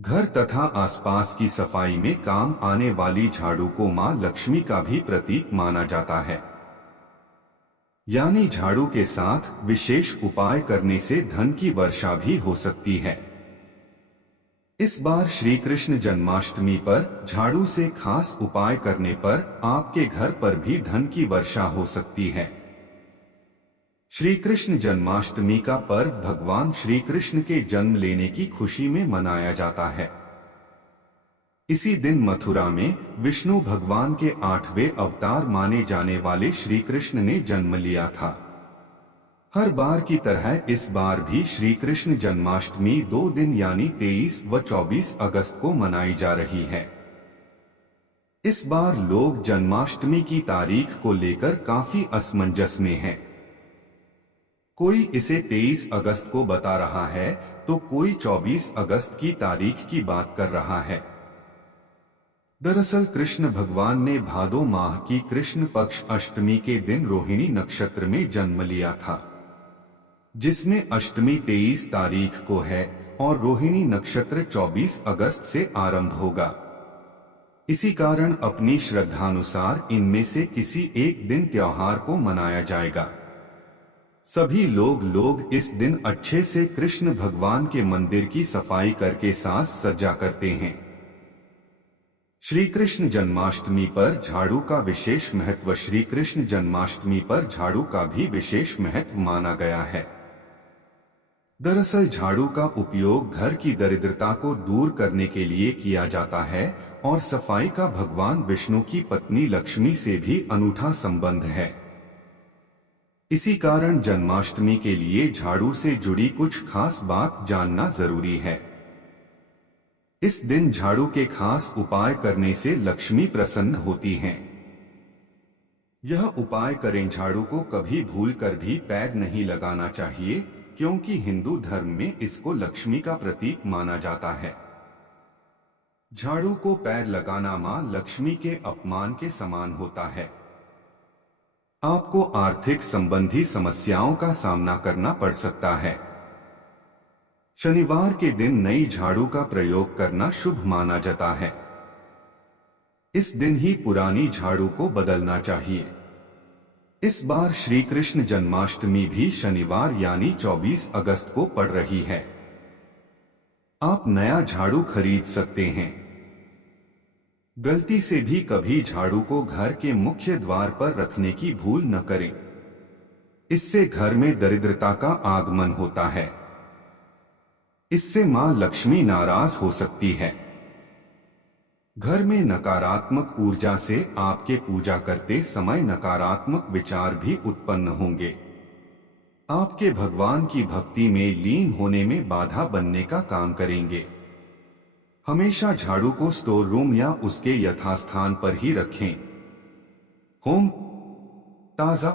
घर तथा आसपास की सफाई में काम आने वाली झाड़ू को मां लक्ष्मी का भी प्रतीक माना जाता है। यानी झाड़ू के साथ विशेष उपाय करने से धन की वर्षा भी हो सकती है। इस बार श्री कृष्ण जन्माष्टमी पर झाड़ू से खास उपाय करने पर आपके घर पर भी धन की वर्षा हो सकती है। श्री कृष्ण जन्माष्टमी का पर्व भगवान श्री कृष्ण के जन्म लेने की खुशी में मनाया जाता है। इसी दिन मथुरा में विष्णु भगवान के 8वें अवतार माने जाने वाले श्री कृष्ण ने जन्म लिया था। हर बार की तरह इस बार भी श्री कृष्ण जन्माष्टमी 2 दिन यानी 23 व 24 अगस्त को मनाई जा रही है। इस बार लोग जन्माष्टमी की तारीख को लेकर काफी असमंजस में हैं। कोई इसे 23 अगस्त को बता रहा है तो कोई 24 अगस्त की तारीख की बात कर रहा है। दरअसल कृष्ण भगवान ने भादो माह की कृष्ण पक्ष अष्टमी के दिन रोहिणी नक्षत्र में जन्म लिया था, जिसमें अष्टमी 23 तारीख को है और रोहिणी नक्षत्र 24 अगस्त से आरंभ होगा। इसी कारण अपनी श्रद्धानुसार इनमें से किसी एक दिन त्योहार को मनाया जाएगा। सभी लोग इस दिन अच्छे से कृष्ण भगवान के मंदिर की सफाई करके साज सज्जा करते हैं। श्री कृष्ण जन्माष्टमी पर झाड़ू का विशेष महत्व। श्री कृष्ण जन्माष्टमी पर झाड़ू का भी विशेष महत्व माना गया है। दरअसल झाड़ू का उपयोग घर की दरिद्रता को दूर करने के लिए किया जाता है और सफाई का भगवान विष्णु की पत्नी लक्ष्मी से भी अनूठा संबंध है। इसी कारण जन्माष्टमी के लिए झाड़ू से जुड़ी कुछ खास बात जानना जरूरी है। इस दिन झाड़ू के खास उपाय करने से लक्ष्मी प्रसन्न होती हैं। यह उपाय करें। झाड़ू को कभी भूलकर भी पैर नहीं लगाना चाहिए, क्योंकि हिंदू धर्म में इसको लक्ष्मी का प्रतीक माना जाता है। झाड़ू को पैर लगाना मां लक्ष्मी के अपमान के समान होता है। आपको आर्थिक संबंधी समस्याओं का सामना करना पड़ सकता है। शनिवार के दिन नई झाड़ू का प्रयोग करना शुभ माना जाता है। इस दिन ही पुरानी झाड़ू को बदलना चाहिए। इस बार श्री कृष्ण जन्माष्टमी भी शनिवार यानी 24 अगस्त को पड़ रही है। आप नया झाड़ू खरीद सकते हैं। गलती से भी कभी झाड़ू को घर के मुख्य द्वार पर रखने की भूल न करें। इससे घर में दरिद्रता का आगमन होता है। इससे मां लक्ष्मी नाराज हो सकती है। घर में नकारात्मक ऊर्जा से आपके पूजा करते समय नकारात्मक विचार भी उत्पन्न होंगे। आपके भगवान की भक्ति में लीन होने में बाधा बनने का काम करेंगे। हमेशा झाड़ू को स्टोर रूम या उसके यथास्थान पर ही रखें। होम, ताजा,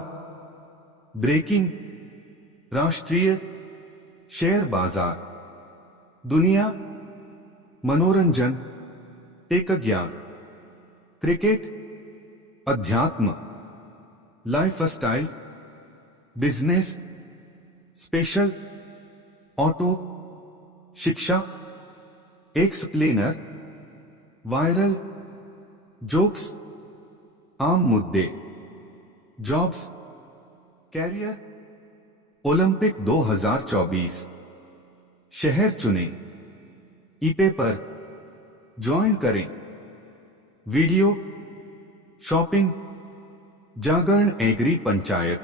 ब्रेकिंग, राष्ट्रीय, शेयर बाजार, दुनिया, मनोरंजन, टेक ज्ञान, क्रिकेट, अध्यात्म, लाइफस्टाइल, बिजनेस, स्पेशल, ऑटो, शिक्षा, एक्सप्लेनर, वायरल, जोक्स, आम मुद्दे, जॉब्स, कैरियर, ओलंपिक 2024, शहर चुनें, ईपे पर ज्वाइन करें, वीडियो, शॉपिंग, जागरण एग्री पंचायत,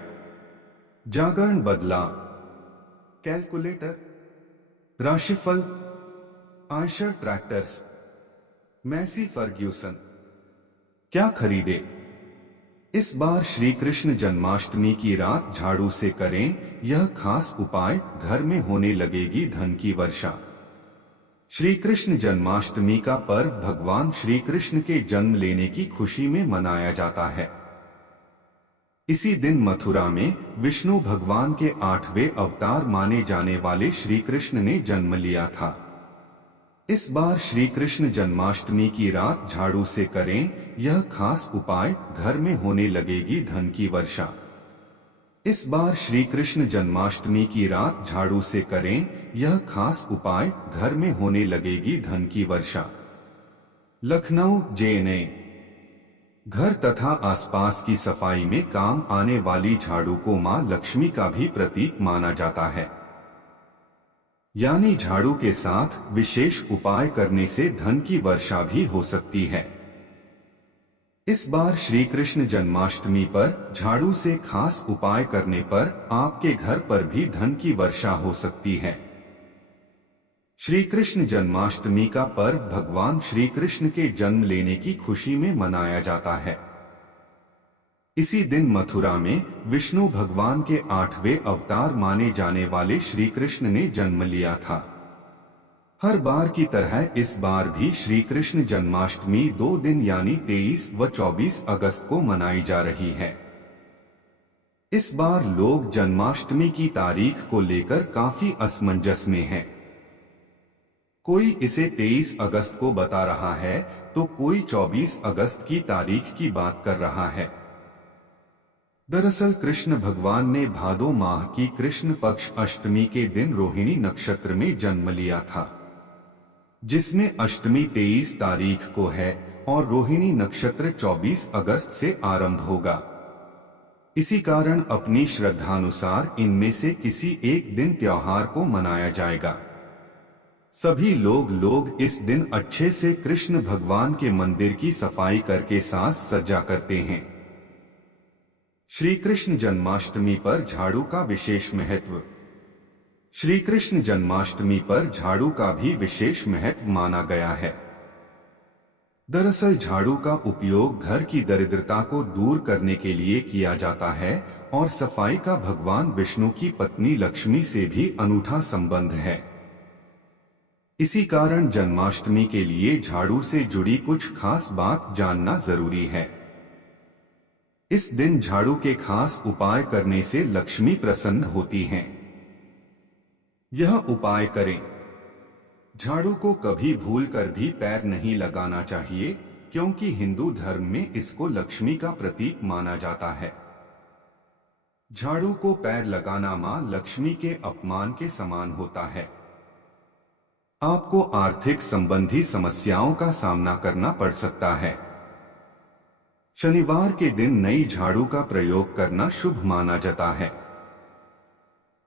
जागरण बदला, कैलकुलेटर, राशिफल, आयशर ट्रैक्टर्स, मैसी फर्ग्यूसन। क्या खरीदे? इस बार श्री कृष्ण जन्माष्टमी की रात झाड़ू से करें यह खास उपाय। घर में होने लगेगी धन की वर्षा। श्री कृष्ण जन्माष्टमी का पर्व भगवान श्री कृष्ण के जन्म लेने की खुशी में मनाया जाता है। इसी दिन मथुरा में विष्णु भगवान के 8वें अवतार माने जाने वाले श्री कृष्ण ने जन्म लिया था। इस बार श्री कृष्ण जन्माष्टमी की रात झाड़ू से करें यह खास उपाय। घर में होने लगेगी धन की वर्षा। इस बार श्री कृष्ण जन्माष्टमी की रात झाड़ू से करें यह खास उपाय, घर में होने लगेगी धन की वर्षा। लखनऊ जेएनए। घर तथा आसपास की सफाई में काम आने वाली झाड़ू को मां लक्ष्मी का भी प्रतीक माना जाता है। यानी झाड़ू के साथ विशेष उपाय करने से धन की वर्षा भी हो सकती है। इस बार श्री कृष्ण जन्माष्टमी पर झाड़ू से खास उपाय करने पर आपके घर पर भी धन की वर्षा हो सकती है। श्री कृष्ण जन्माष्टमी का पर्व भगवान श्री कृष्ण के जन्म लेने की खुशी में मनाया जाता है। इसी दिन मथुरा में विष्णु भगवान के 8वें अवतार माने जाने वाले श्री कृष्ण ने जन्म लिया था। हर बार की तरह इस बार भी श्री कृष्ण जन्माष्टमी 2 दिन यानी 23 व 24 अगस्त को मनाई जा रही है। इस बार लोग जन्माष्टमी की तारीख को लेकर काफी असमंजस में हैं। कोई इसे 23 अगस्त को बता रहा है तो कोई 24 अगस्त की तारीख की बात कर रहा है। दरअसल कृष्ण भगवान ने भादो माह की कृष्ण पक्ष अष्टमी के दिन रोहिणी नक्षत्र में जन्म लिया था, जिसमें अष्टमी 23 तारीख को है और रोहिणी नक्षत्र 24 अगस्त से आरंभ होगा। इसी कारण अपनी श्रद्धानुसार इनमें से किसी एक दिन त्योहार को मनाया जाएगा। सभी लोग इस दिन अच्छे से कृष्ण भगवान के मंदिर की सफाई करके साज सज्जा करते हैं। श्री कृष्ण जन्माष्टमी पर झाड़ू का विशेष महत्व। श्री कृष्ण जन्माष्टमी पर झाड़ू का भी विशेष महत्व माना गया है। दरअसल झाड़ू का उपयोग घर की दरिद्रता को दूर करने के लिए किया जाता है और सफाई का भगवान विष्णु की पत्नी लक्ष्मी से भी अनूठा संबंध है। इसी कारण जन्माष्टमी के लिए झाड़ू से जुड़ी कुछ खास बात जानना जरूरी है। इस दिन झाड़ू के खास उपाय करने से लक्ष्मी प्रसन्न होती हैं। यह उपाय करें। झाड़ू को कभी भूलकर भी पैर नहीं लगाना चाहिए, क्योंकि हिंदू धर्म में इसको लक्ष्मी का प्रतीक माना जाता है। झाड़ू को पैर लगाना मां लक्ष्मी के अपमान के समान होता है। आपको आर्थिक संबंधी समस्याओं का सामना करना पड़ सकता है। शनिवार के दिन नई झाड़ू का प्रयोग करना शुभ माना जाता है।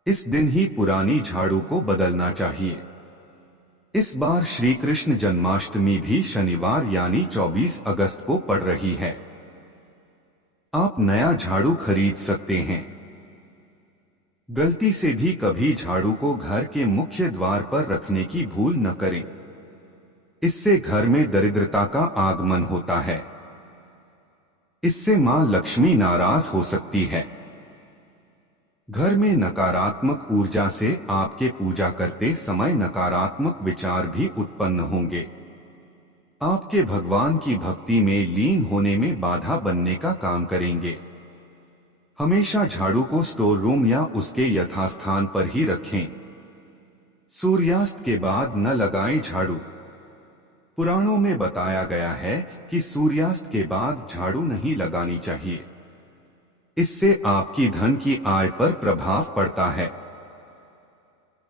इस दिन ही पुरानी झाड़ू को बदलना चाहिए। इस बार श्री कृष्ण जन्माष्टमी भी शनिवार यानी 24 अगस्त को पड़ रही है। आप नया झाड़ू खरीद सकते हैं। गलती से भी कभी झाड़ू को घर के मुख्य द्वार पर रखने की भूल न करें। इससे घर में दरिद्रता का आगमन होता है। इससे मां लक्ष्मी नाराज हो सकती है। घर में नकारात्मक ऊर्जा से आपके पूजा करते समय नकारात्मक विचार भी उत्पन्न होंगे। आपके भगवान की भक्ति में लीन होने में बाधा बनने का काम करेंगे। हमेशा झाड़ू को स्टोर रूम या उसके यथास्थान पर ही रखें। सूर्यास्त के बाद न लगाएं झाड़ू। पुराणों में बताया गया है कि सूर्यास्त के बाद झाड़ू नहीं लगानी चाहिए। इससे आपकी धन की आय पर प्रभाव पड़ता है।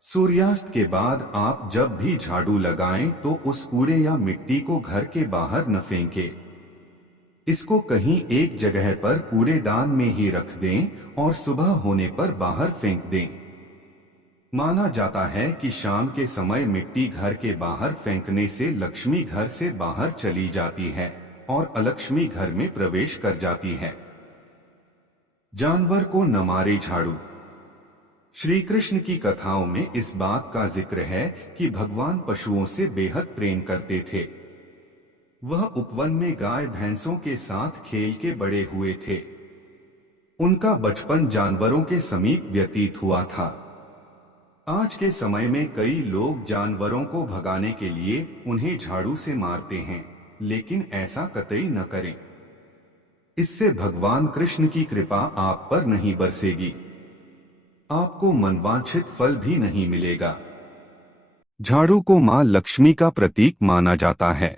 सूर्यास्त के बाद आप जब भी झाड़ू लगाएं तो उस कूड़े या मिट्टी को घर के बाहर न फेंकें। इसको कहीं एक जगह पर कूड़ेदान में ही रख दें और सुबह होने पर बाहर फेंक दें। माना जाता है कि शाम के समय मिट्टी घर के बाहर फेंकने से लक्ष्मी घर से बाहर चली जाती है और अलक्ष्मी घर में प्रवेश कर जाती है। जानवर को न मारे झाड़ू। श्री कृष्ण की कथाओं में इस बात का जिक्र है कि भगवान पशुओं से बेहद प्रेम करते थे। वह उपवन में गाय भैंसों के साथ खेल के बड़े हुए थे। उनका बचपन जानवरों के समीप व्यतीत हुआ था। आज के समय में कई लोग जानवरों को भगाने के लिए उन्हें झाड़ू से मारते हैं, लेकिन ऐसा कतई न करें। इससे भगवान कृष्ण की कृपा आप पर नहीं बरसेगी। आपको मनवांछित फल भी नहीं मिलेगा। झाड़ू को मां लक्ष्मी का प्रतीक माना जाता है।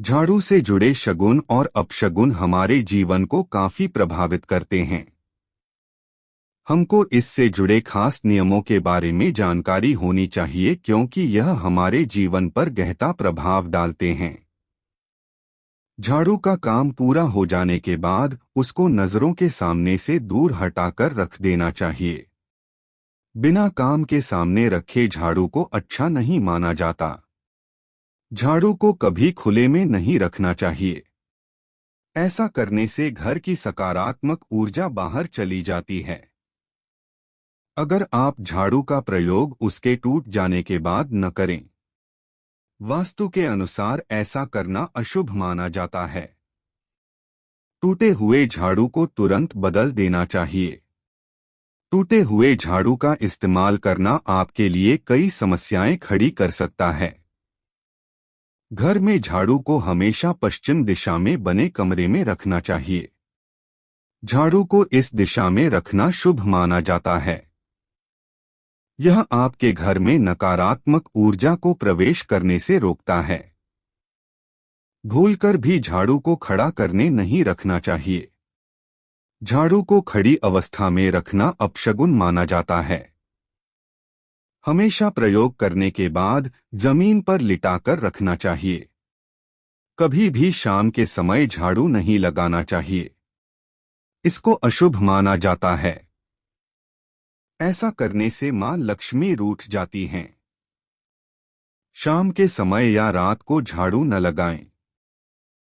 झाड़ू से जुड़े शगुन और अपशगुन हमारे जीवन को काफी प्रभावित करते हैं। हमको इससे जुड़े खास नियमों के बारे में जानकारी होनी चाहिए क्योंकि यह हमारे जीवन पर गहरा प्रभाव डालते हैं। झाड़ू का काम पूरा हो जाने के बाद उसको नजरों के सामने से दूर हटाकर रख देना चाहिए। बिना काम के सामने रखे झाड़ू को अच्छा नहीं माना जाता। झाड़ू को कभी खुले में नहीं रखना चाहिए। ऐसा करने से घर की सकारात्मक ऊर्जा बाहर चली जाती है। अगर आप झाड़ू का प्रयोग उसके टूट जाने के बाद न करें, वास्तु के अनुसार ऐसा करना अशुभ माना जाता है। टूटे हुए झाड़ू को तुरंत बदल देना चाहिए। टूटे हुए झाड़ू का इस्तेमाल करना आपके लिए कई समस्याएं खड़ी कर सकता है। घर में झाड़ू को हमेशा पश्चिम दिशा में बने कमरे में रखना चाहिए। झाड़ू को इस दिशा में रखना शुभ माना जाता है। यह आपके घर में नकारात्मक ऊर्जा को प्रवेश करने से रोकता है। भूलकर भी झाड़ू को खड़ा करने नहीं रखना चाहिए। झाड़ू को खड़ी अवस्था में रखना अपशगुन माना जाता है। हमेशा प्रयोग करने के बाद जमीन पर लिटाकर रखना चाहिए। कभी भी शाम के समय झाड़ू नहीं लगाना चाहिए। इसको अशुभ माना जाता है। ऐसा करने से मां लक्ष्मी रूठ जाती हैं। शाम के समय या रात को झाड़ू न लगाएं।